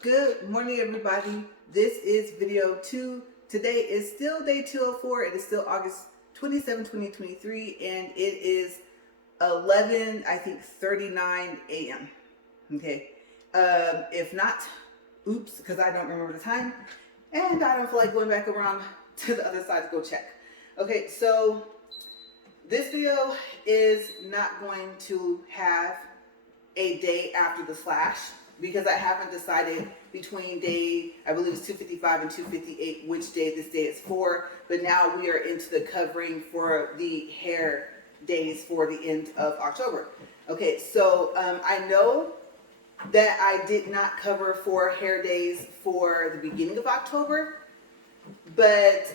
Good morning, everybody. This is video 2. Today is still day 204. It is still August 27, 2023, and it is 39 a.m. Okay. If not, oops, because I don't remember the time, and I don't feel like going back around to the other side to go check. Okay, so this video is not going to have a day after the slash, because I haven't decided between day, I believe it's 255 and 258, which day this day is for. But now we are into the covering for the hair days for the end of October. Okay, so I know that I did not cover for hair days for the beginning of October, but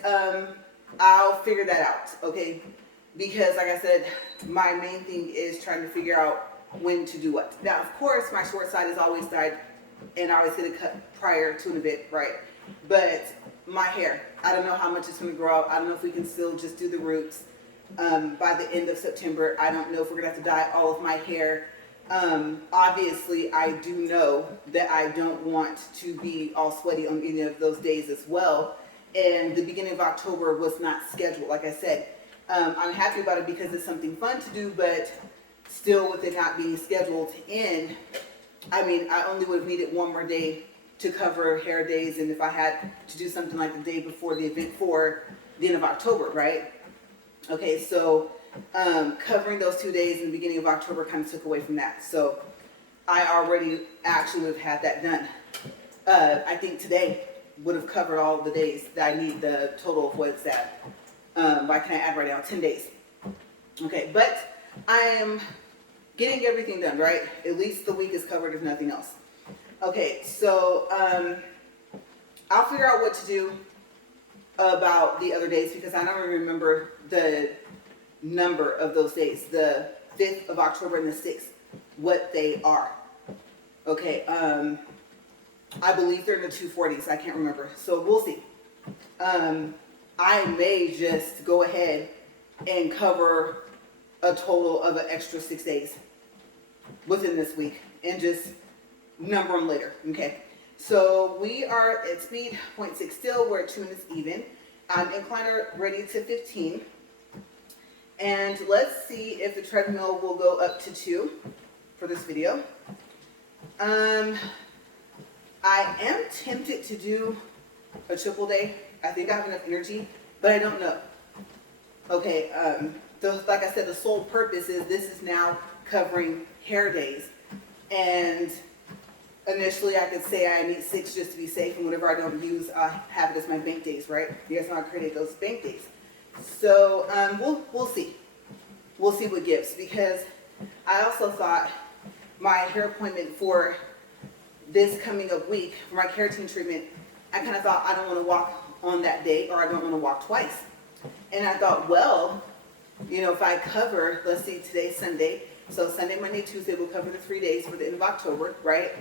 I'll figure that out, okay? Because like I said, my main thing is trying to figure out when to do what. Now, of course, my short side is always dyed and I always get a cut prior to an event, right? But my hair, I don't know how much it's going to grow out. I don't know if we can still just do the roots by the end of September. I don't know if we're going to have to dye all of my hair. Obviously, I do know that I don't want to be all sweaty on any of those days as well. And the beginning of October was not scheduled, like I said. I'm happy about it because it's something fun to do, but still with it not being scheduled in, I mean, I only would have needed one more day to cover hair days, and if I had to do something like the day before the event for the end of October, right? Okay, so covering those 2 days in the beginning of October kind of took away from that. So I already actually would have had that done. I think today would have covered all the days that I need, the total of what's that. Why can I add right now? 10 days. Okay, but I am getting everything done, right? At least the week is covered, if nothing else. Okay, so I'll figure out what to do about the other days because I don't remember the number of those days, the 5th of October and the 6th, what they are. Okay, I believe they're in the 240s. I can't remember, so we'll see. I may just go ahead and cover a total of an extra 6 days within this week and just number them later. Okay, so we are at speed 0.6 still. We're at 2 minutes even. I'm incliner ready to 15, and let's see if the treadmill will go up to 2 for this video. I am tempted to do a triple day. I think I have enough energy, but I don't know. Okay, so like I said, the sole purpose is this is now covering hair days. And initially I could say I need 6 just to be safe, and whatever I don't use, I have it as my bank days, right? You guys know I created those bank days. So we'll see. We'll see what gives, because I also thought my hair appointment for this coming up week for my keratin treatment, I kind of thought I don't want to walk on that day, or I don't want to walk twice. And I thought, well, you know, if I cover, let's see, today's Sunday, so Sunday, Monday, Tuesday, we'll cover the 3 days for the end of October, right?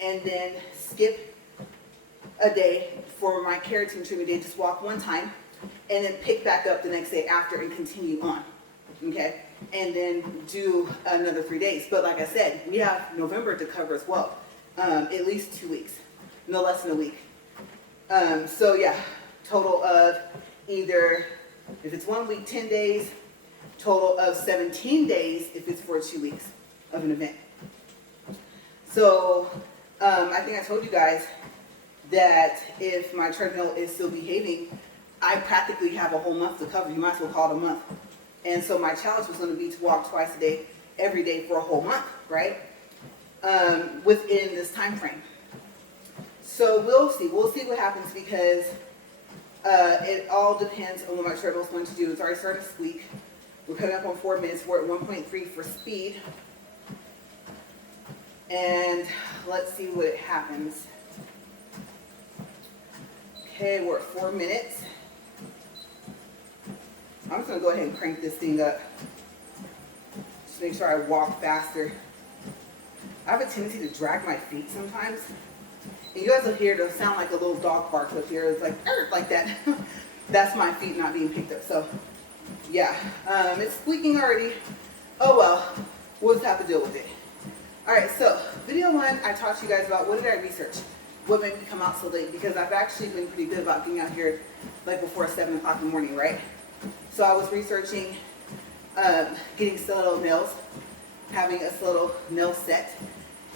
And then skip a day for my keratin treatment day, just walk one time, and then pick back up the next day after and continue on, okay? And then do another 3 days. But like I said, we have November to cover as well, at least 2 weeks, no less than a week. So yeah, total of either, if it's 1 week, 10 days, total of 17 days if it's for 2 weeks of an event. So I think I told you guys that if my treadmill is still behaving, I practically have a whole month to cover. You might as well call it a month. And so my challenge was going to be to walk twice a day, every day for a whole month, right? Within this time frame. So we'll see what happens, because it all depends on what my treadmill is going to do. It's already starting to squeak. We're coming up on 4 minutes. We're at 1.3 for speed. And let's see what happens. Okay, we're at 4 minutes. I'm just going to go ahead and crank this thing up. Just make sure I walk faster. I have a tendency to drag my feet sometimes. And you guys will hear, it'll sound like a little dog bark up here. It's like that. That's my feet not being picked up. So, yeah, it's squeaking already. Oh well, we'll just have to deal with it. All right, so video one, I talked to you guys about what did I research. what made me come out so late, because I've actually been pretty good about getting out here like before 7 o'clock in the morning, right? So I was researching getting stiletto nails, having a stiletto nail set,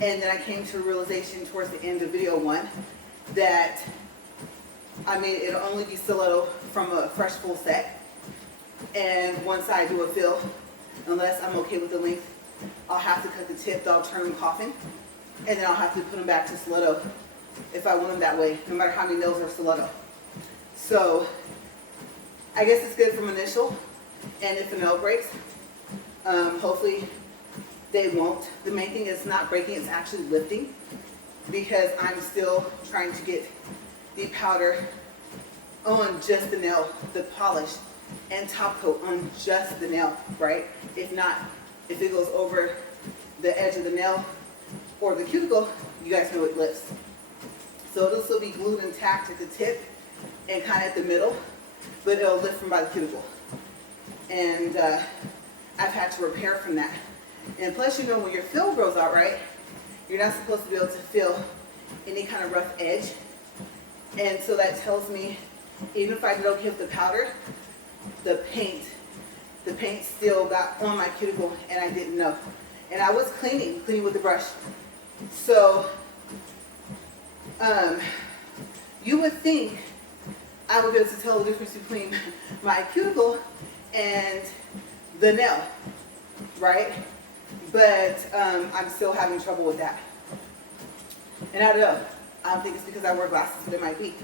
and then I came to a realization towards the end of video 1 that I mean it'll only be stiletto from a fresh full set, and once I do a fill, unless I'm okay with the length, I'll have to cut the tip, I'll turn them coffin, and then I'll have to put them back to stiletto if I want them that way, no matter how many nails are stiletto. So I guess it's good from initial, and if a nail breaks, hopefully they won't. The main thing is not breaking, it's actually lifting, because I'm still trying to get the powder on just the nail, the polish and top coat on just the nail, right? If not, if it goes over the edge of the nail or the cuticle, you guys know it lifts. So it'll still be glued intact at the tip and kind of at the middle, but it'll lift from by the cuticle. And I've had to repair from that. And plus, you know, when your fill grows out, right, you're not supposed to be able to feel any kind of rough edge. And so that tells me, even if I did okay with the powder, the paint still got on my cuticle and I didn't know. And I was cleaning with the brush. So you would think I would be able to tell the difference between my cuticle and the nail, right? But I'm still having trouble with that. And I don't know. I don't think it's because I wear glasses, but it might be.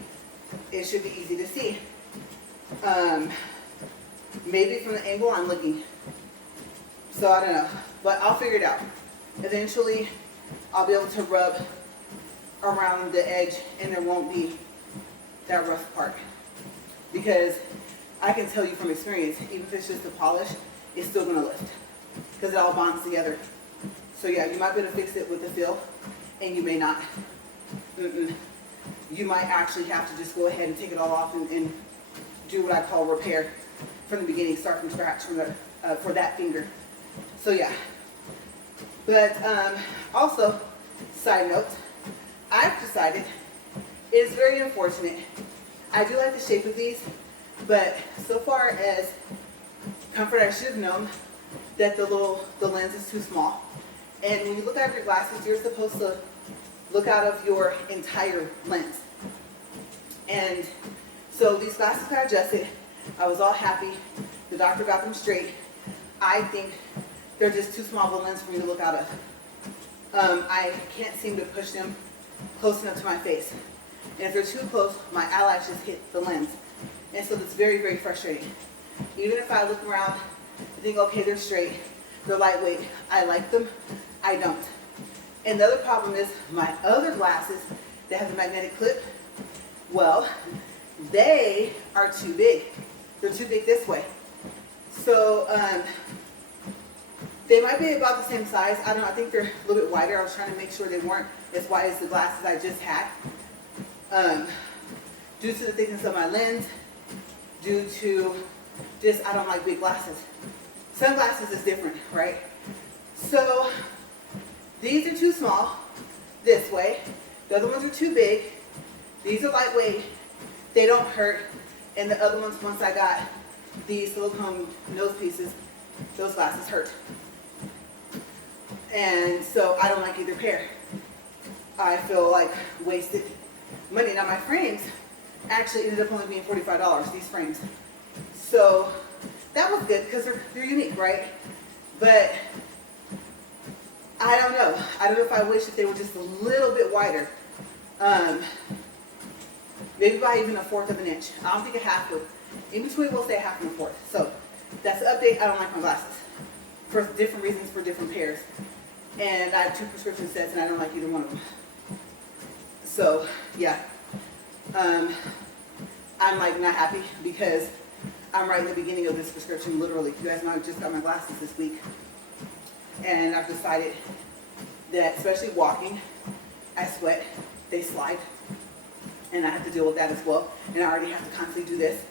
It should be easy to see. Maybe from the angle I'm looking. So I don't know. But I'll figure it out. Eventually, I'll be able to rub around the edge and there won't be that rough part. Because I can tell you from experience, even if it's just a polish, it's still going to lift. Because it all bonds together. So yeah, you might be able to fix it with the fill, and you may not. You might actually have to just go ahead and take it all off and do what I call repair from the beginning, start from scratch from the, for that finger. So yeah. But also, side note, I've decided it's very unfortunate. I do like the shape of these, but so far as comfort, I should have known that the lens is too small. And when you look out of your glasses, you're supposed to look out of your entire lens. And so these glasses got adjusted. I was all happy. The doctor got them straight. I think they're just too small of a lens for me to look out of. I can't seem to push them close enough to my face. And if they're too close, my eyelashes hit the lens. And so it's very, very frustrating. Even if I look around and think, okay, they're straight, they're lightweight, I like them, I don't. And the other problem is my other glasses that have the magnetic clip, well, they are too big. They're too big this way. So they might be about the same size. I don't know, I think they're a little bit wider. I was trying to make sure they weren't as wide as the glasses I just had. Due to the thickness of my lens, due to just, I don't like big glasses. Sunglasses is different, right? So these are too small this way. The other ones are too big. These are lightweight. They don't hurt. And the other ones, once I got these silicone nose pieces, those glasses hurt. And so I don't like either pair. I feel like wasted money. Now my frames actually ended up only being $45, these frames. So that was good because they're unique, right? But I don't know. I don't know if I wish that they were just a little bit wider. Maybe by even 1/4 of an inch. I don't think a half would. In between, we'll say 1/2 and 1/4. So that's the update. I don't like my glasses for different reasons for different pairs. And I have 2 prescription sets, and I don't like either one of them. So yeah, I'm like not happy because I'm right in the beginning of this prescription. Literally, you guys know I just got my glasses this week, and I've decided that, especially walking, I sweat, they slide, and I have to deal with that as well. And I already have to constantly do this,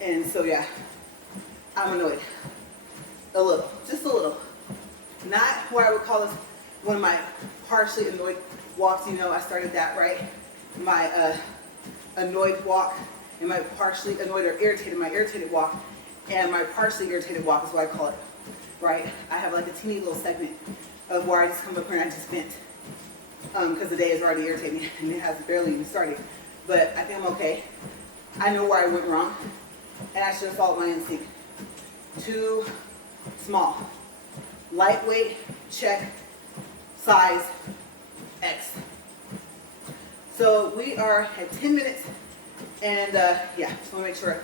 and so yeah, I'm annoyed. A little, just a little. Not what I would call this one of my partially annoyed walks. You know, I started that, right? my annoyed walk and my partially annoyed or irritated, my irritated walk, and my partially irritated walk is what I call it, right? I have like a teeny little segment of where I just come up here and I just vent because the day is already irritating and it has barely even started. But I think I'm okay. I know where I went wrong and I should have followed my instinct. Too small. Lightweight, check, size, X. So we are at 10 minutes and yeah, just want to make sure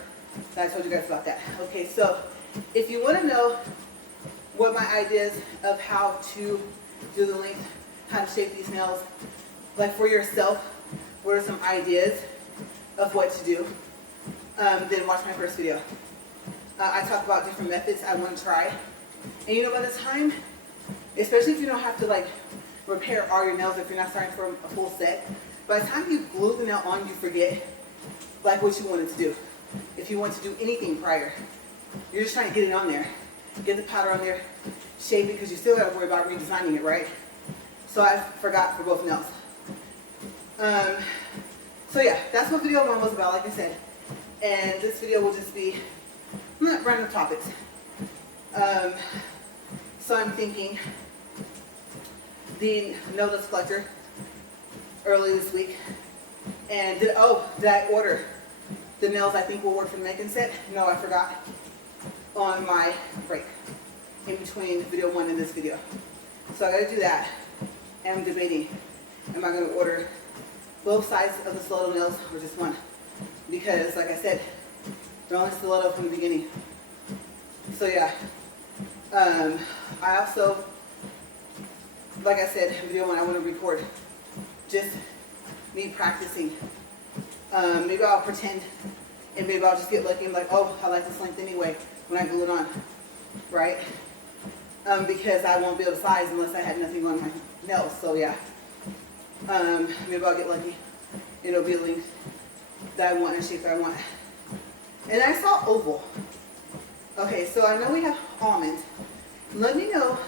that I told you guys about that. Okay, so if you want to know what my ideas of how to do the length, how to shape these nails, like for yourself, what are some ideas of what to do, then watch my first video. I talk about different methods I want to try. And you know, by the time, especially if you don't have to like repair all your nails if you're not starting from a full set, by the time you glue the nail on, you forget like what you wanted to do. If you want to do anything prior, you're just trying to get it on there. Get the powder on there, shape it, because you still got to worry about redesigning it, right? So I forgot for both nails. So yeah, that's what video one was about, like I said. And this video will just be random topics. So I'm thinking the nail dust collector early this week. And did I order the nails I think will work for the making set? No, I forgot on my break in between video one and this video. So I gotta do that. And I'm debating, am I gonna order both sides of the stiletto nails or just one? Because like I said, they're only stiletto from the beginning. So yeah, I also, like I said, video one I want to record just me practicing. Maybe I'll pretend and maybe I'll just get lucky and like, oh, I like this length anyway when I glue it on, right? Because I won't be able to size unless I had nothing on my nails. So yeah, maybe I'll get lucky. It'll be a length that I want and shape that I want. And I saw oval. Okay, so I know we have almond. Let me know,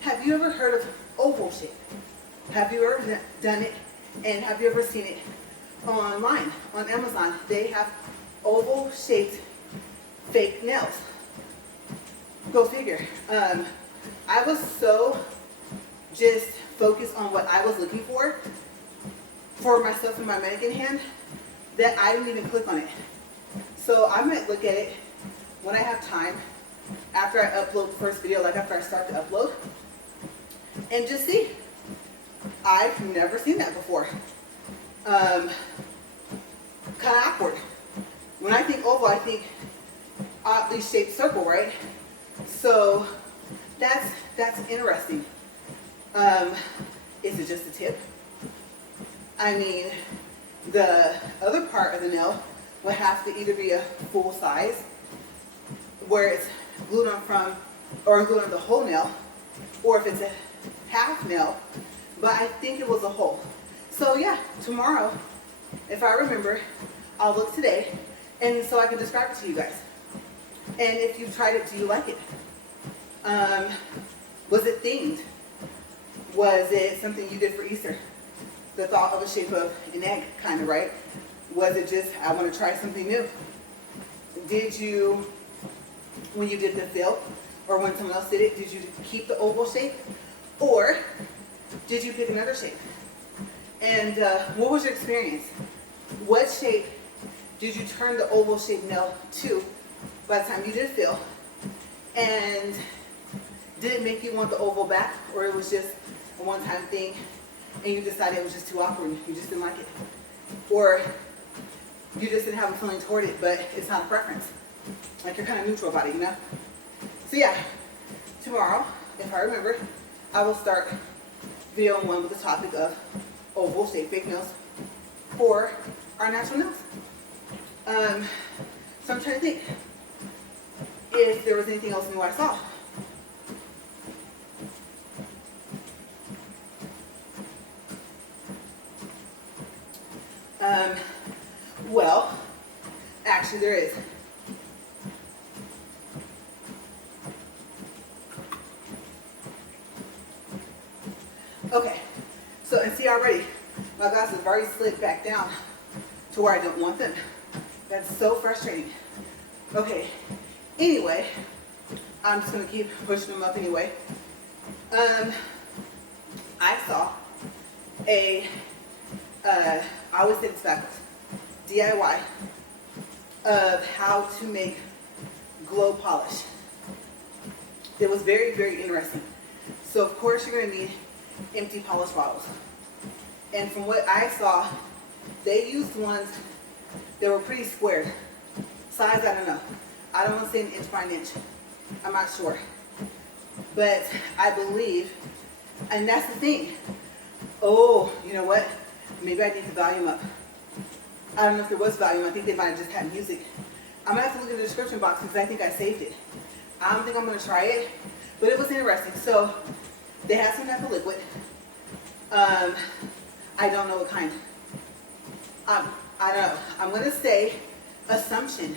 have you ever heard of oval shape? Have you ever done it? And have you ever seen it online, on Amazon? They have oval shaped fake nails. Go figure. I was so just focused on what I was looking for myself in my mannequin hand, that I didn't even click on it. So I might look at it when I have time, after I upload the first video, like after I start to upload, and just see. I've never seen that before. Kind of awkward. When I think oval, I think oddly shaped circle, right? So that's interesting. Is it just a tip? I mean, the other part of the nail would have to either be a full size, where it's glued on from, or glued on the whole nail, or if it's a half nail, but I think it was a whole. So yeah, tomorrow, if I remember, I'll look today, and so I can describe it to you guys. And if you've tried it, do you like it? Was it themed? Was it something you did for Easter? The thought of the shape of an egg, kind of, right? Was it just, I want to try something new? Did you, when you did the fill, or when someone else did it, did you keep the oval shape? Or did you pick another shape? And what was your experience? What shape did you turn the oval shaped nail to by the time you did fill? And did it make you want the oval back, or it was just a one-time thing and you decided it was just too awkward, you just didn't like it? Or you just didn't have a feeling toward it, but it's not a preference. Like you're kind of neutral about it, you know? So yeah, tomorrow, if I remember, I will start video one with the topic of oval shaped fake nails for our natural nails. So I'm trying to think if there was anything else new I saw. Well, actually there is. Okay, so and see already, my glasses have already already slid back down to where I don't want them. That's so frustrating. Okay, anyway, I'm just gonna keep pushing them up anyway. I saw I always say this backwards, DIY of how to make glow polish. It was very, very interesting. So of course you're gonna need empty polish bottles. And from what I saw, they used ones that were pretty squared. Size, I don't know. I don't want to say an inch by an inch. I'm not sure. But I believe, and that's the thing. Oh, you know what? Maybe I need the volume up. I don't know if there was volume. I think they might have just had music. I'm going to have to look in the description box because I think I saved it. I don't think I'm going to try it, but it was interesting. So they had some type of liquid. I don't know what kind. I don't know. I'm going to say assumption,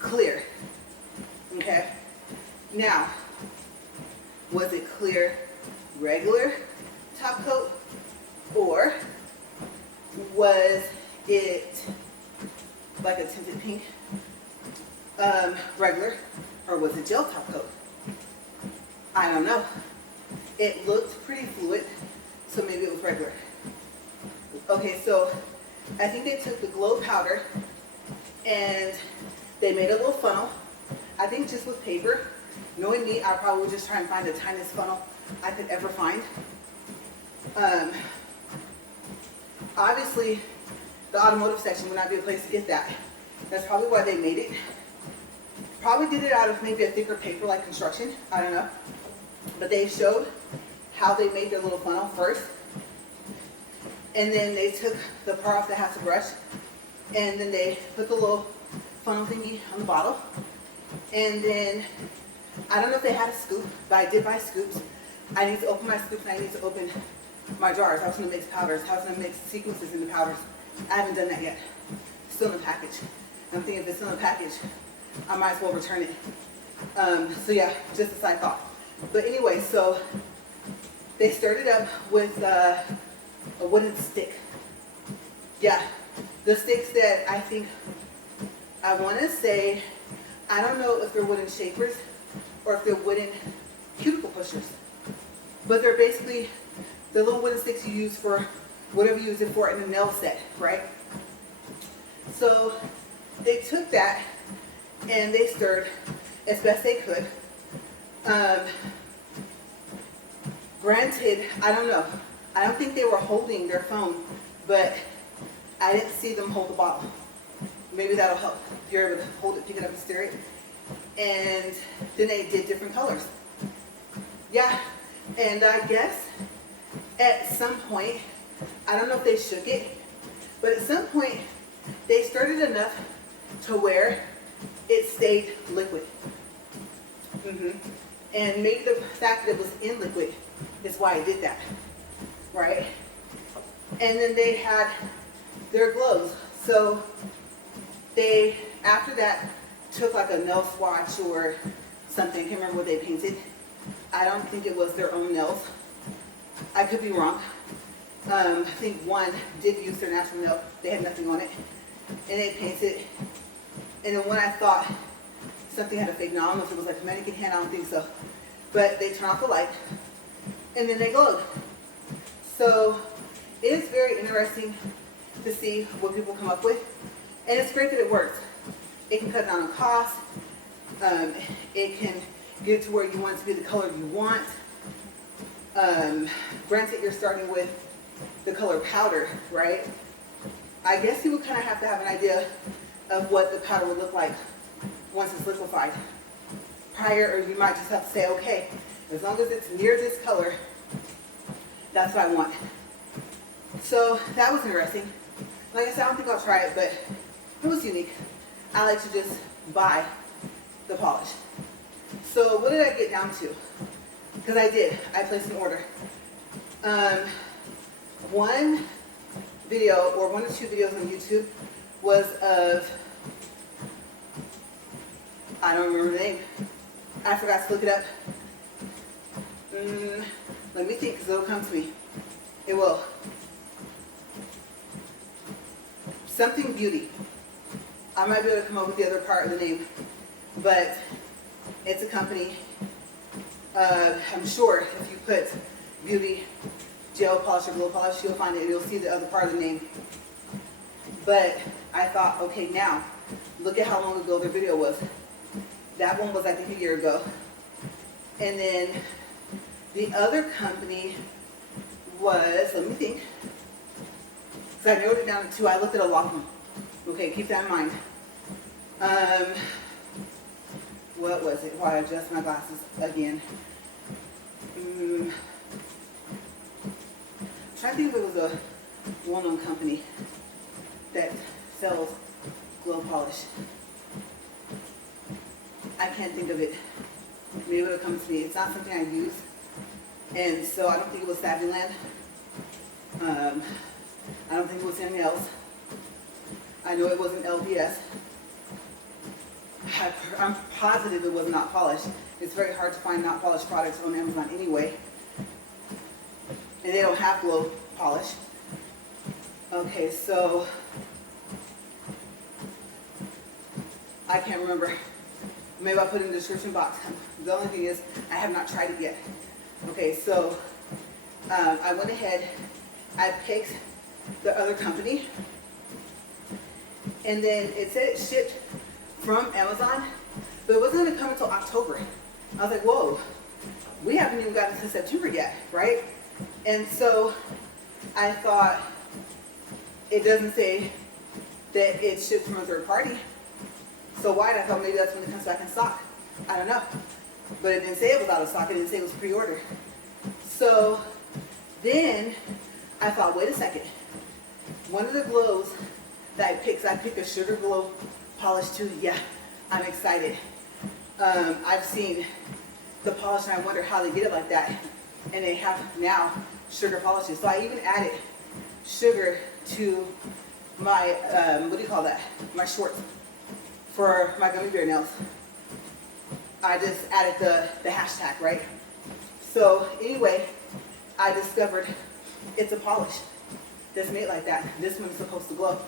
clear. Okay. Now, was it clear, regular top coat, or was it like a tinted pink, regular, or was it gel top coat? I don't know. It looked pretty fluid, so maybe it was regular. Okay, so I think they took the glow powder and they made a little funnel. I think just with paper. Knowing me, I probably would just try and find the tiniest funnel I could ever find. Obviously, the automotive section would not be a place to get that. That's probably why they made it. Probably did it out of maybe a thicker paper like construction. I don't know. But they showed how they made their little funnel first. And then they took the part off that has a brush. And then they put the little funnel thingy on the bottle. And then, I don't know if they had a scoop, but I did buy scoops. I need to open my scoops and I need to open my jars. I was going to mix powders. I was going to mix sequences into powders. I haven't done that yet. Still in the package. I'm thinking if it's still in the package, I might as well return it. So yeah, just a side thought. But anyway, so they started up with a wooden stick. Yeah, the sticks that I think, I want to say, I don't know if they're wooden shapers or if they're wooden cuticle pushers. But they're basically the little wooden sticks you use for whatever you use it for in a nail set, right? So they took that and they stirred as best they could. Granted, I don't know. I don't think they were holding their phone, but I didn't see them hold the bottle. Maybe that'll help. You're able to hold it, pick it up and stir it. And then they did different colors. Yeah, and I guess at some point, I don't know if they shook it, but at some point they stirred it enough to where it stayed liquid. And maybe the fact that it was in liquid is why it did that, right? And then they had their glows. So they, after that, took like a nail swatch or something. I can't remember what they painted. I don't think it was their own nails. I could be wrong. I think one did use their natural nail. They had nothing on it. And they painted. And then when I thought something had a fake nail, I don't know if it was like a mannequin hand, I don't think so. But they turned off the light. And then they glowed. So it is very interesting to see what people come up with. And it's great that it works. It can cut down on cost. It can get to where you want it to be the color you want. Granted, you're starting with the color powder, right? I guess you would kind of have to have an idea of what the powder would look like once it's liquefied prior, or you might just have to say, okay, as long as it's near this color, that's what I want. So that was interesting. Like I said, I don't think I'll try it, but it was unique. I like to just buy the polish. So what did I get down to? Because I placed an order. One video, or one or two videos on YouTube, was of, I don't remember the name. I forgot to look it up. Let me think, because it'll come to me. It will. something beauty. I might be able to come up with the other part of the name, but it's a company. I'm sure if you put beauty, gel polish, or glow polish, you'll find it and you'll see the other part of the name. But I thought, okay, now look at how long ago their video was. That one was, I think, a year ago. And then the other company was, let me think, because I narrowed it down to two. I looked at a lot of them. Okay, keep that in mind. What was it? While I adjust my glasses again. I'm trying to think if it was a well-known company that sells glow polish. I can't think of it. Maybe it'll come to me. It's not something I use, and so I don't think it was Savvyland. I don't think it was anything else. I know it wasn't LPS. I'm positive it was not polished. It's very hard to find not polished products on Amazon anyway. And they don't have glow polish. Okay, so I can't remember. Maybe I'll put it in the description box. The only thing is, I have not tried it yet. Okay, so I went ahead, I picked the other company, and then it said it shipped from Amazon, but it wasn't going to come until October. I was like, whoa, we haven't even gotten to September yet, right? And so I thought, it doesn't say that it shipped from a third party. So why? I thought maybe that's when it comes back in stock. I don't know. But it didn't say it was out of stock. It didn't say it was pre-order. So then I thought, wait a second. One of the glows that I picked a sugar glow polish too. Yeah, I'm excited. I've seen the polish and I wonder how they get it like that. And they have now sugar polishes. So I even added sugar to my, what do you call that? My shorts for my gummy bear nails. I just added the hashtag, right? So anyway, I discovered it's a polish that's made like that. This one's supposed to glow.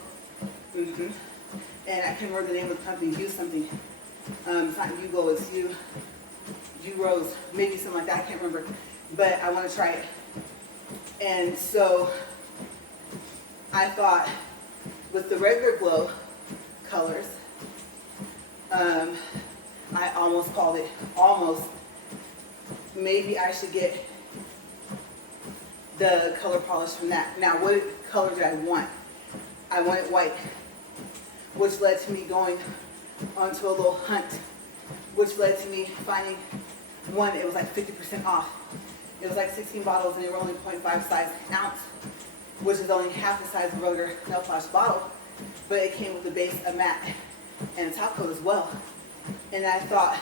And I can't remember the name of the company. Use something. It's not You Glow, it's You Rose. Maybe something like that. I can't remember. But I want to try it. And so I thought with the regular glow colors, I almost called it, maybe I should get the color polish from that. Now, what color did I want? I wanted white, which led to me going onto a little hunt, which led to me finding one. It was like 50% off. It was like 16 bottles and they were only 0.5 size ounce, which is only half the size of a regular nail polish bottle, but it came with a base, a matte, and a top coat as well. And I thought,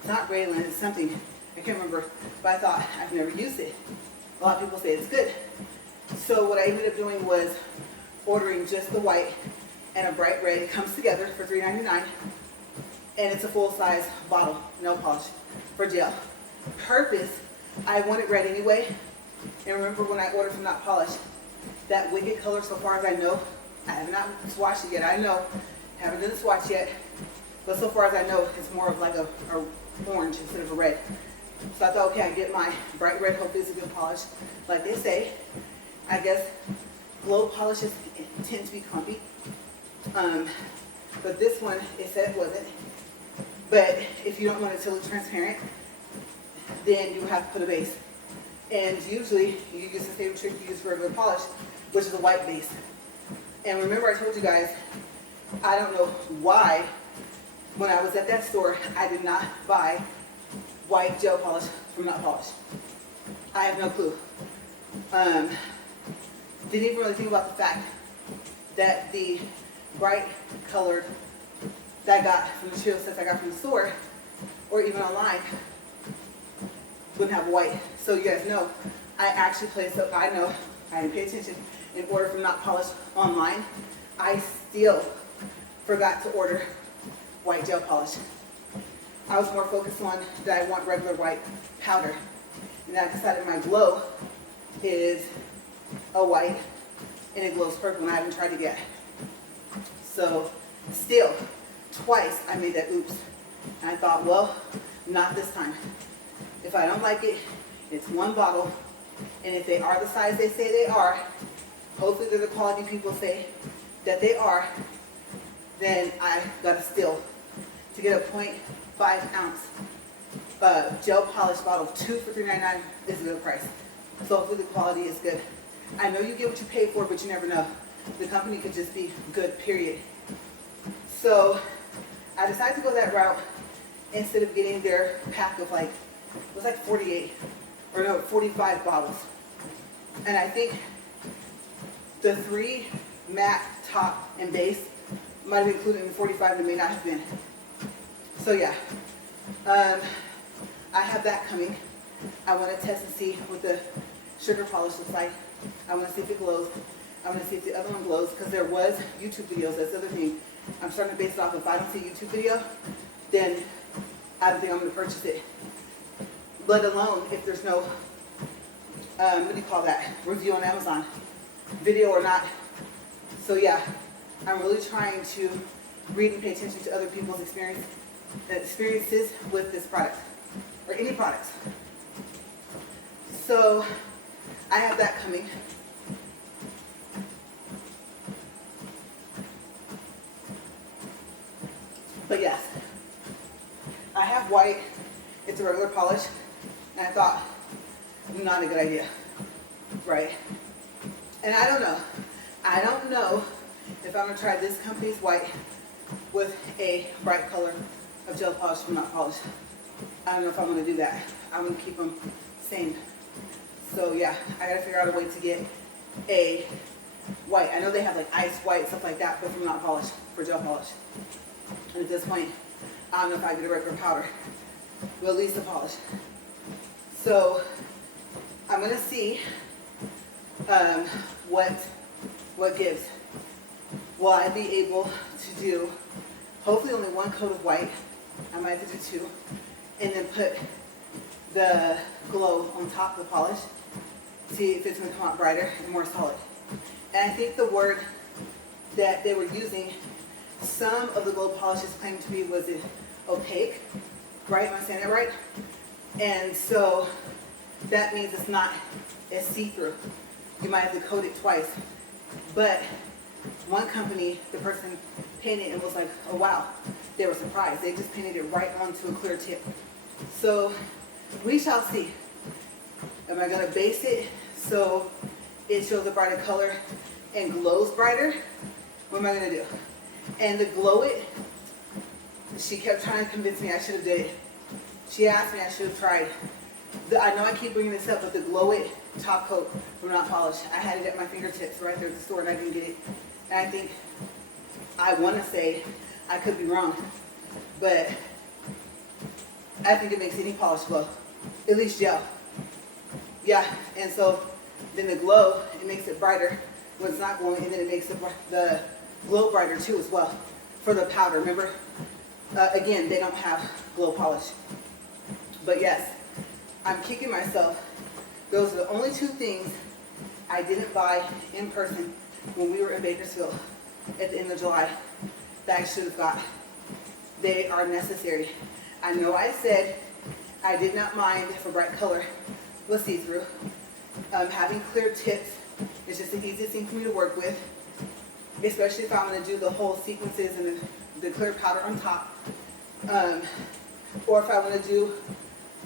it's not Raylan, it's something, I can't remember, but I thought, I've never used it. A lot of people say it's good. So what I ended up doing was ordering just the white and a bright red. It comes together for $3.99, and it's a full-size bottle, nail polish for gel. Purpose, I wanted red anyway, and remember when I ordered from Not Polished, that Wicked color, so far as I know, I have not swatched it yet. I know, haven't done the swatch yet, but so far as I know, it's more of like a orange instead of a red. So I thought, okay, I get my bright red, hopefully it's a good polish. Like they say, I guess glow polishes tend to be clumpy. But this one, it said it wasn't. But if you don't want it to look transparent, then you have to put a base. And usually, you use the same trick you use for regular polish, which is a white base. And remember I told you guys, I don't know why, when I was at that store, I did not buy white gel polish from Not Polished. I have no clue. Didn't even really think about the fact that the bright colored that I got from the material sets I got from the store, or even online, wouldn't have white. So you guys know, I actually placed up, I know, I didn't pay attention, and order from Not Polished online. I still forgot to order white gel polish. I was more focused on that I want regular white powder. And I decided my glow is a white and it glows purple, and I haven't tried it yet. So still, twice I made that oops. And I thought, well, not this time. If I don't like it, it's one bottle. And if they are the size they say they are, hopefully they're the quality people say that they are, then I got a steal. To get a 0.5 ounce gel polish bottle, 2 for $3.99 is a good price. So hopefully the quality is good. I know you get what you pay for, but you never know. The company could just be good, period. So I decided to go that route instead of getting their pack of like, it was like 45 bottles. And I think the 3 matte, top, and base might have included in the 45, and may not have been. So yeah, I have that coming. I want to test and see what the sugar polish looks like. I want to see if it glows. I want to see if the other one glows, because there was YouTube videos. That's the other thing. I'm starting to base it off. If I don't see a YouTube video, then I don't think I'm going to purchase it. Let alone if there's no, what do you call that, review on Amazon, video or not. So yeah, I'm really trying to read and pay attention to other people's experiences with this product, or any products. So I have that coming. But yes, I have white. It's a regular polish, and I thought, not a good idea, right? And I don't know if I'm gonna try this company's white with a bright color of gel polish from Not Polish. I don't know if I'm gonna do that. I'm gonna keep them same. So yeah, I gotta figure out a way to get a white. I know they have like ice white, stuff like that, but from Not Polish, for gel polish. And at this point, I don't know if I get a regular powder, but at least a polish. So I'm gonna see what gives. Will I be able to do hopefully only 1 coat of white? I might have to do 2, and then put the glow on top of the polish. See if it's gonna come out brighter and more solid. And I think the word that they were using, some of the glow polishes claimed to be, was it opaque, right? Am I saying that right? And so that means it's not as see-through. You might have to coat it twice. But one company, the person painted and was like, oh wow, they were surprised. They just painted it right onto a clear tip. So we shall see. Am I gonna base it so it shows a brighter color and glows brighter? What am I gonna do? And to glow it, she kept trying to convince me I should have did it. She asked me I should have tried. I know I keep bringing this up, but the glow it top coat from Not Polish, I had it at my fingertips right there at the store, and I didn't get it. And I think, I want to say, I could be wrong, but I think it makes any polish glow, at least gel. Yeah, and so then the glow, it makes it brighter when it's not glowing, and then it makes the glow brighter too as well for the powder. Remember, again, they don't have glow polish. But yes, I'm kicking myself. Those are the only 2 things I didn't buy in person when we were in Bakersfield at the end of July that I should have got. They are necessary. I know I said I did not mind if a bright color was see-through. Having clear tips is just the easiest thing for me to work with, especially if I'm going to do the whole sequences and the clear powder on top, or if I want to do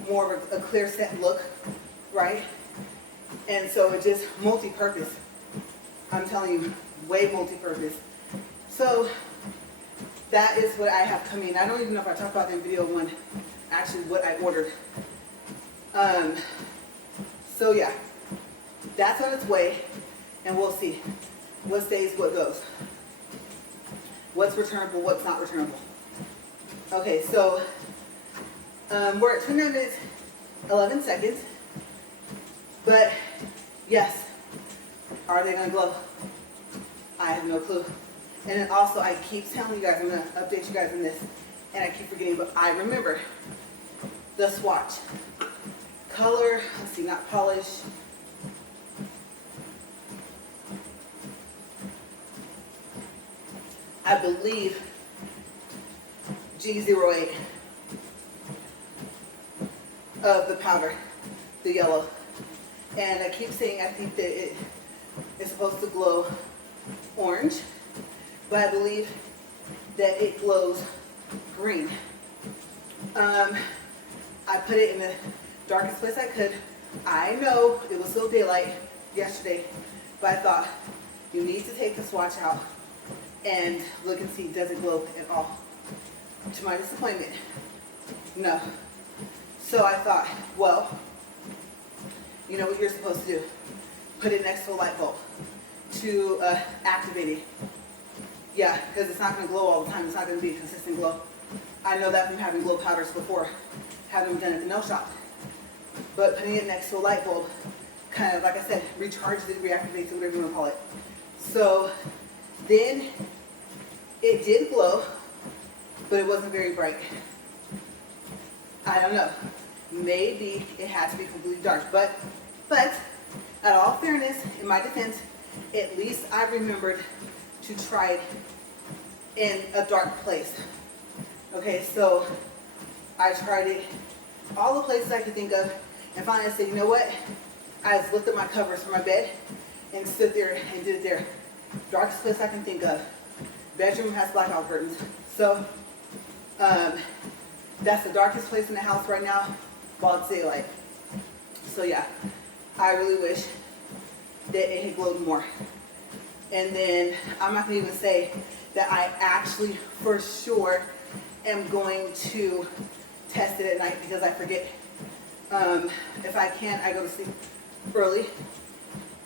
more of a clear set look, right? And so it's just multi-purpose. I'm telling you, way multi-purpose. So that is what I have coming. I don't even know if I talked about that in video 1, actually what I ordered. So yeah, that's on its way, and we'll see what stays, what goes, what's returnable, what's not returnable. Okay, so we're at 29 minutes, 11 seconds, but yes, are they gonna glow? I have no clue. And then also, I keep telling you guys, I'm gonna update you guys on this, and I keep forgetting, but I remember the swatch. Color, let's see, Not Polish. I believe, G08 of the powder, the yellow. And I keep saying I think that it is supposed to glow orange, but I believe that it glows green. I put it in the darkest place I could. I know it was still daylight yesterday, but I thought you need to take the swatch out and look and see, does it glow at all? To my disappointment, no. So I thought, well, you know what you're supposed to do? Put it next to a light bulb to activate it. Yeah, because it's not going to glow all the time. It's not going to be a consistent glow. I know that from having glow powders before, having them done at the nail shop. But putting it next to a light bulb kind of, like I said, recharges it, reactivates it, whatever you want to call it. So then it did glow, but it wasn't very bright. I don't know. Maybe it had to be completely dark. But at all fairness, in my defense, at least I remembered to try it in a dark place. Okay, so I tried it all the places I could think of, and finally I said, you know what? I just looked at my covers for my bed and stood there and did it there. Darkest place I can think of. Bedroom has blackout curtains. So that's the darkest place in the house right now while it's daylight. So yeah, I really wish that it had glowed more. And then I'm not going to even say that I actually for sure am going to test it at night because I forget. If I can, I go to sleep early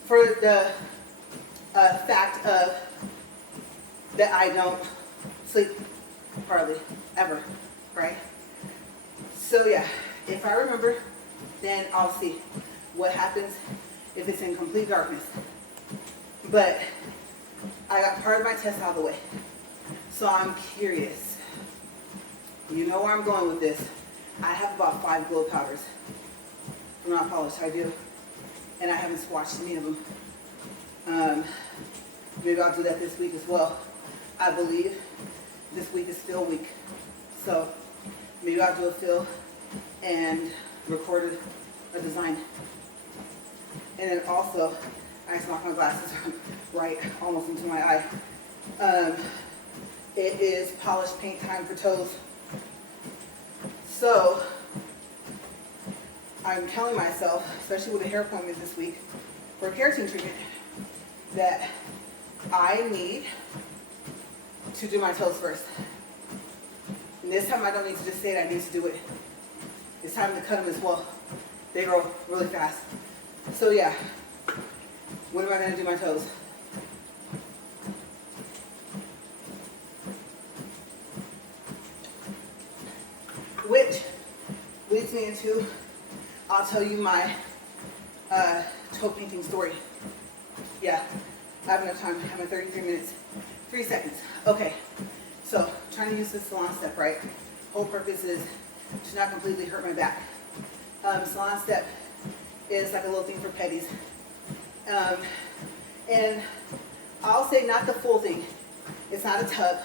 for the fact of that I don't sleep hardly ever, right? So yeah, if I remember, then I'll see what happens if it's in complete darkness. But I got part of my test out of the way. So I'm curious. You know where I'm going with this. I have about 5 glow powders. I'm not polished, I do. And I haven't swatched any of them. Maybe I'll do that this week as well. I believe this week is fill week. So maybe I'll do a fill and record a design. And then also, I just knocked my glasses right almost into my eye. It is polished paint time for toes. So I'm telling myself, especially with a hair appointment this week for a keratin treatment, that I need to do my toes first. And this time I don't need to just say it, I need to do it. It's time to cut them as well. They grow really fast. So yeah, when am I going to do my toes? Which leads me into, I'll tell you my toe painting story. Yeah, I have enough time. I have my 33 minutes, 3 seconds. Okay, so trying to use this Salon Step, right? Whole purpose is to not completely hurt my back. Salon Step is like a little thing for petties. And I'll say not the full thing. It's not a tub.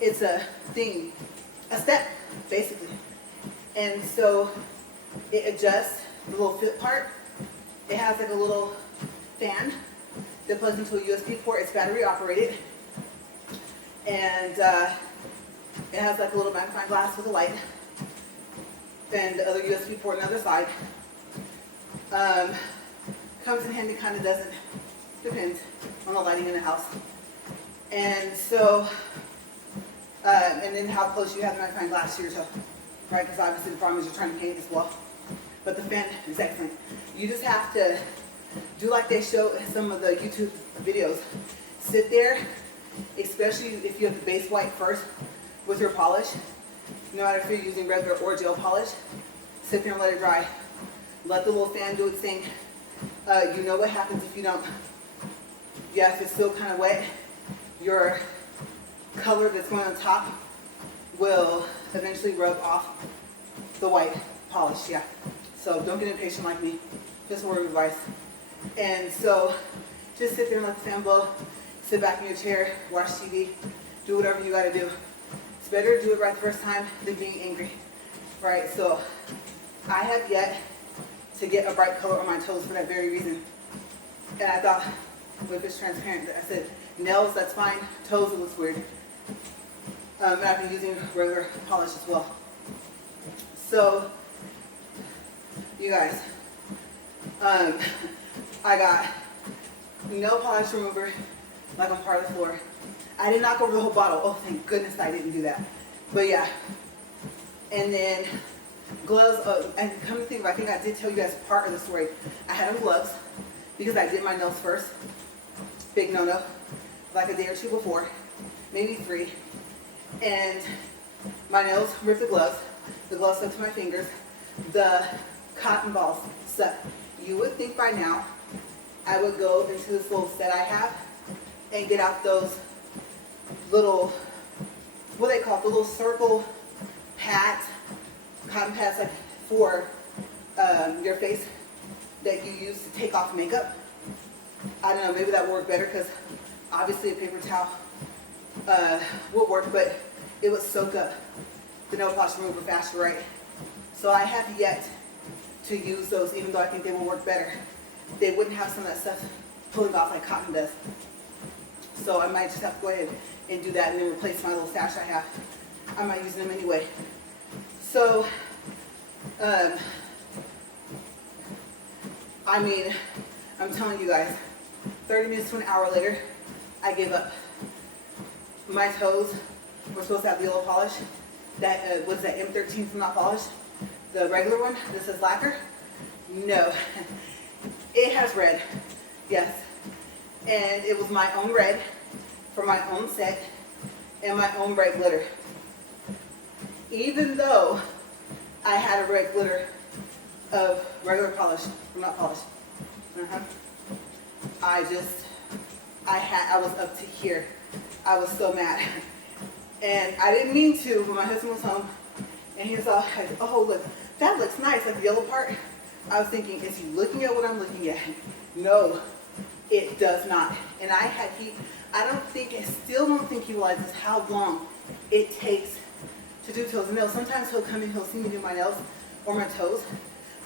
It's a thing, a step, basically. And so it adjusts the little fit part. It has like a little fan that plugs into a USB port. It's battery operated. And it has like a little magnifying glass with a light. And the other USB port on the other side. Comes in handy, kind of doesn't. Depends on the lighting in the house. And so, and then how close you have the magnifying glass to your toe, right? Because obviously the problem is you're trying to paint as well. But the fan is excellent. You just have to do like they show in some of the YouTube videos. Sit there, especially if you have the base white first with your polish. No matter if you're using regular or gel polish, sit there and let it dry. Let the little fan do its thing. You know what happens if you don't. Yeah, if it's still kind of wet, your color that's going on top will eventually rub off the white polish, yeah. So don't get impatient like me. Just a word of advice. And so just sit there and let the fan blow. Sit back in your chair, watch TV, do whatever you gotta do. It's better to do it right the first time than being angry, right? So I have yet to get a bright color on my toes for that very reason. And I thought, what if it's transparent? I said, nails, that's fine. Toes, it looks weird. And I've been using regular polish as well. So, you guys, I got nail polish remover like on part of the floor. I didn't knock over the whole bottle. Oh, thank goodness I didn't do that. But yeah. And then gloves, and come to think of it, I think I did tell you guys part of the story. I had on gloves because I did my nails first. Big no-no. Like a day or two before, maybe 3. And my nails ripped the gloves stuck to my fingers, the cotton balls stuck. You would think by now I would go into this little set I have and get out those little, what do they call it, the little circle pads, cotton pads like for your face that you use to take off makeup. I don't know, maybe that would work better because obviously a paper towel would work, but it would soak up the nail polish remover faster, right? So I have yet to use those, even though I think they will work better. They wouldn't have some of that stuff pulling off like cotton does. So I might just have to go ahead and do that and then replace my little stash I have. I'm not using them anyway. So, I mean, I'm telling you guys, 30 minutes to an hour later, I gave up. My toes were supposed to have the yellow polish. That was that M13 from Not Polished. The regular one that says lacquer. No, it has red. Yes, and it was my own red for my own set and my own red glitter. Even though I had a red glitter of regular polish from Not Polished. I was up to here. I was so mad. And I didn't mean to, but my husband was home and he was all like, oh look, that looks nice, like the yellow part. I was thinking, is he looking at what I'm looking at? No, it does not. And I still don't think he realizes how long it takes to do toes and nails. Sometimes he'll come in, he'll see me do my nails or my toes.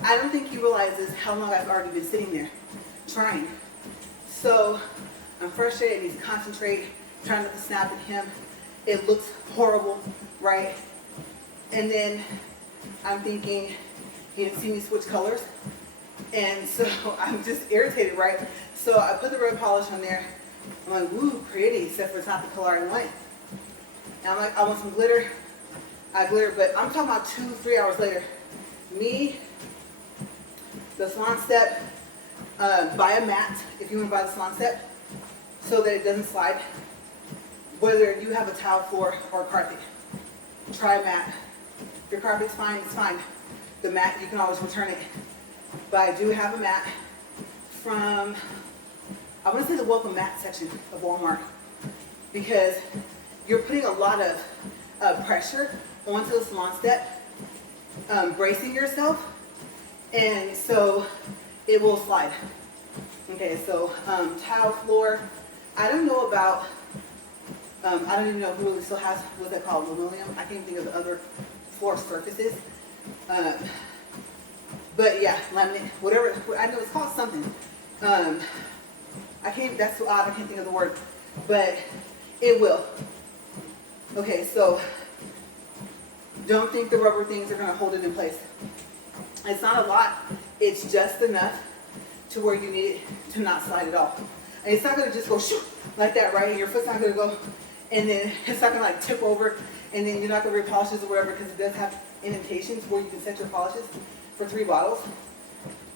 I don't think he realizes how long I've already been sitting there trying. So I'm frustrated, I need to concentrate, trying not to snap at him. It looks horrible, right? And then I'm thinking, he didn't see me switch colors. And so I'm just irritated, right? So I put the red polish on there. I'm like, woo, pretty, except for it's not the color I want. And I'm like, I want some glitter. I glitter, but I'm talking about 2-3 hours later. Me, the Salon Step, buy a mat if you want to buy the Salon Step so that it doesn't slide. Whether you have a tile floor or carpet, try a mat. If your carpet's fine, it's fine. The mat, you can always return it. But I do have a mat from, I want to say the welcome mat section of Walmart, because you're putting a lot of pressure onto the Salon Step, bracing yourself, and so it will slide. Okay, so tile floor, I don't know about, I don't even know who really still has, what's that called, linoleum? I can't think of the other floor surfaces. But yeah, laminate, whatever, I know it's called something. That's so odd, I can't think of the word, but it will. Okay, so don't think the rubber things are gonna hold it in place. It's not a lot, it's just enough to where you need it to not slide at all. And it's not gonna just go shoot like that, right? And your foot's not gonna go, and then it's not gonna like tip over, and then you're not gonna repolish this or whatever, because it does have indentations where you can set your polishes for 3 bottles.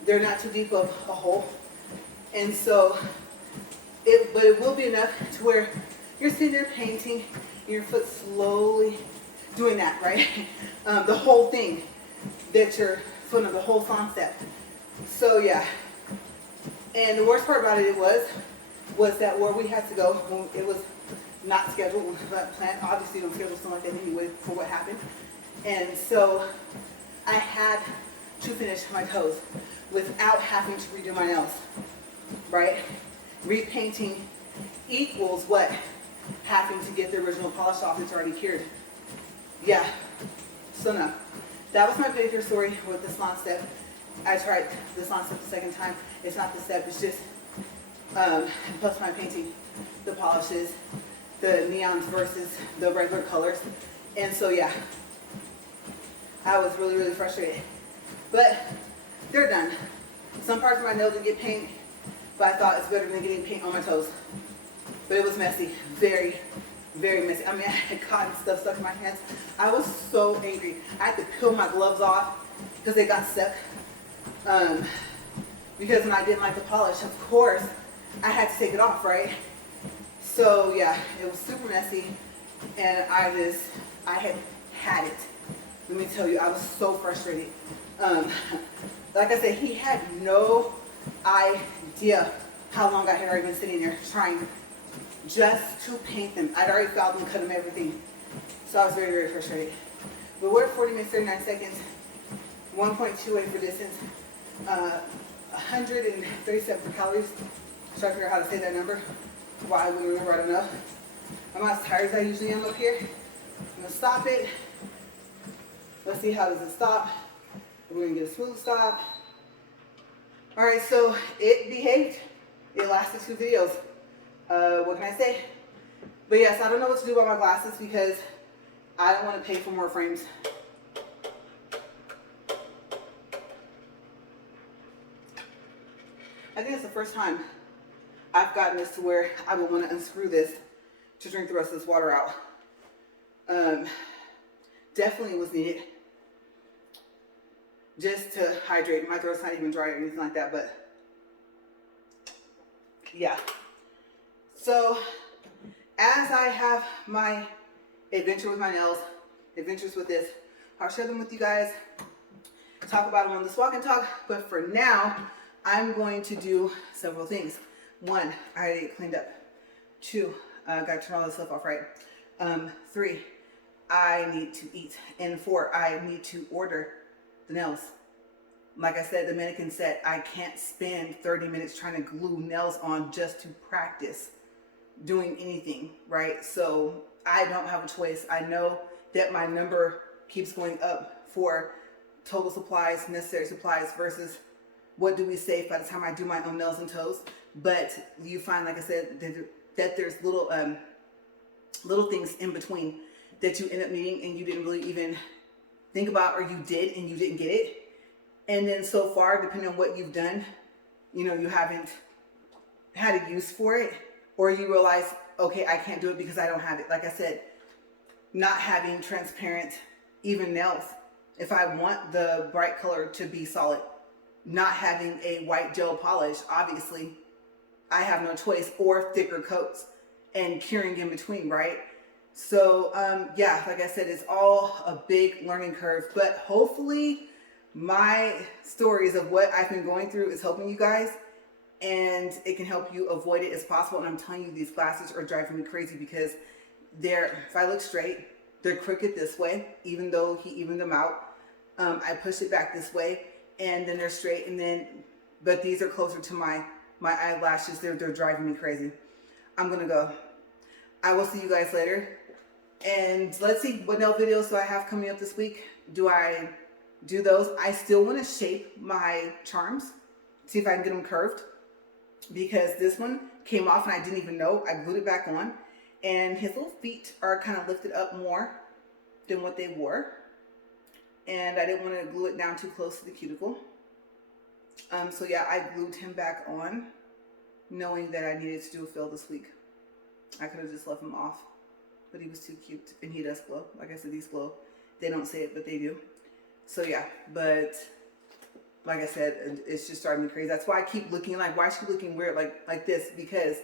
They're not too deep of a hole. And so, but it will be enough to where you're sitting there painting, your foot slowly doing that, right? The whole thing that you're foot of the whole Salon Step. So yeah. And the worst part about it was that where we had to go, when it was not scheduled, when that plan, obviously don't schedule something like that anyway for what happened. And so I had to finish my toes without having to redo my nails, right? Repainting equals what? having to get the original polish off that's already cured. Yeah, so no. That was my pedicure story with the Salon Step. I tried the Salon Step the second time. It's not the step, it's just, plus my painting, the polishes, the neons versus the regular colors. And so yeah, I was really, really frustrated. But they're done. Some parts of my nails didn't get paint, but I thought it's better than getting paint on my toes. But it was messy, very, very messy. I mean, I had cotton stuff stuck in my hands. I was so angry. I had to peel my gloves off because they got stuck. Because when I didn't like the polish, of course, I had to take it off, right? So yeah, it was super messy, and I had it. Let me tell you, I was so frustrated. Like I said, he had no idea how long I had already been sitting there trying just to paint them. I'd already filed them, cut them, everything. So I was very, very frustrated. But we're at 40 minutes, 39 seconds, 1.28 for distance, 137 calories. Try to figure out how to say that number. Why I wouldn't remember, I don't know. I'm not as tired as I usually am up here. I'm gonna stop it. Let's see, how does it stop? We're gonna get a smooth stop. All right, so it behaved. It lasted 2 videos. What can I say? But yes, I don't know what to do about my glasses because I don't want to pay for more frames. I think it's the first time I've gotten this to where I would want to unscrew this to drink the rest of this water out. Definitely was needed just to hydrate. My throat's not even dry or anything like that, but yeah. So as I have my adventure with my nails, adventures with this, I'll share them with you guys, talk about them on this walk and talk. But for now, I'm going to do several things. 1, I already cleaned up. 2, got to turn all this stuff off, right? 3, I need to eat. And 4, I need to order the nails. Like I said, the mannequin said I can't spend 30 minutes trying to glue nails on just to practice doing anything, right? So I don't have a choice. I know that my number keeps going up for total supplies, necessary supplies versus what do we save by the time I do my own nails and toes. But you find, like I said, that there's little things in between that you end up needing and you didn't really even think about, or you did and you didn't get it. And then so far, depending on what you've done, you know, you haven't had a use for it, or you realize, okay, I can't do it because I don't have it. Like I said, not having transparent, even nails. If I want the bright color to be solid, not having a white gel polish, obviously, I have no choice, or thicker coats and curing in between, right? So, yeah, like I said, it's all a big learning curve, but hopefully my stories of what I've been going through is helping you guys, and it can help you avoid it as possible. And I'm telling you, these glasses are driving me crazy because if I look straight, they're crooked this way, even though he evened them out. I push it back this way, and then they're straight, but these are closer to my eyelashes. They're driving me crazy. I'm gonna go. I will see you guys later. And let's see what nail videos do I have coming up this week. Do I do those? I still want to shape my charms, see if I can get them curved, because this one came off and I didn't even know. I glued it back on, and his little feet are kind of lifted up more than what they were, and I didn't want to glue it down too close to the cuticle. So yeah, I glued him back on, knowing that I needed to do a fill this week. I could have just left him off, but he was too cute, and he does glow. Like I said, these glow. They don't say it, but they do. So yeah, but like I said, it's just driving me crazy. That's why I keep looking like, why is she looking weird like this? Because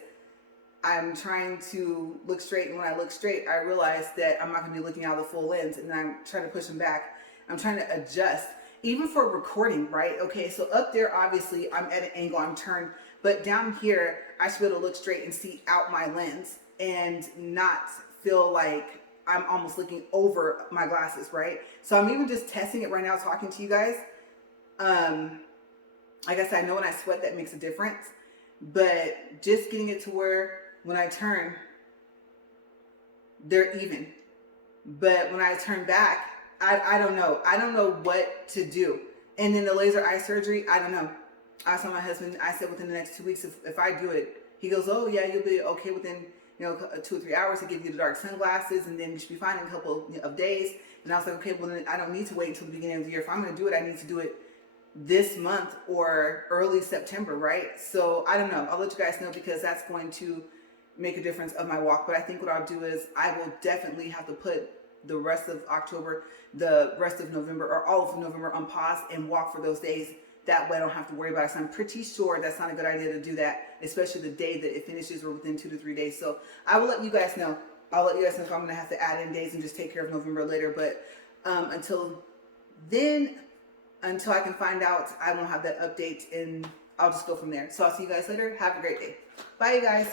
I'm trying to look straight, and when I look straight, I realize that I'm not going to be looking out of the full lens, and I'm trying to push them back. I'm trying to adjust, even for recording, right? Okay, so up there, obviously, I'm at an angle, I'm turned, but down here, I should be able to look straight and see out my lens and not feel like I'm almost looking over my glasses, right? So I'm even just testing it right now, talking to you guys. Like I said, I know when I sweat, that makes a difference, but just getting it to where when I turn, they're even. But when I turn back, I don't know. I don't know what to do. And then the laser eye surgery, I don't know. I saw my husband, I said within the next 2 weeks, if I do it, he goes, oh yeah, you'll be okay within, 2 or 3 hours to give you the dark sunglasses, and then you should be fine in a couple of days. And I was like, okay, well then I don't need to wait until the beginning of the year. If I'm going to do it, I need to do it this month or early September, right? So I don't know. I'll let you guys know, because that's going to make a difference of my walk. But I think what I'll do is I will definitely have to put the rest of October, the rest of November, or all of November on pause and walk for those days. That way I don't have to worry about it. So I'm pretty sure that's not a good idea to do that, especially the day that it finishes or within 2 to 3 days. So I will let you guys know. I'll let you guys know if I'm going to have to add in days and just take care of November later. But until then, until I can find out, I won't have that update, and I'll just go from there. So I'll see you guys later. Have a great day. Bye, you guys.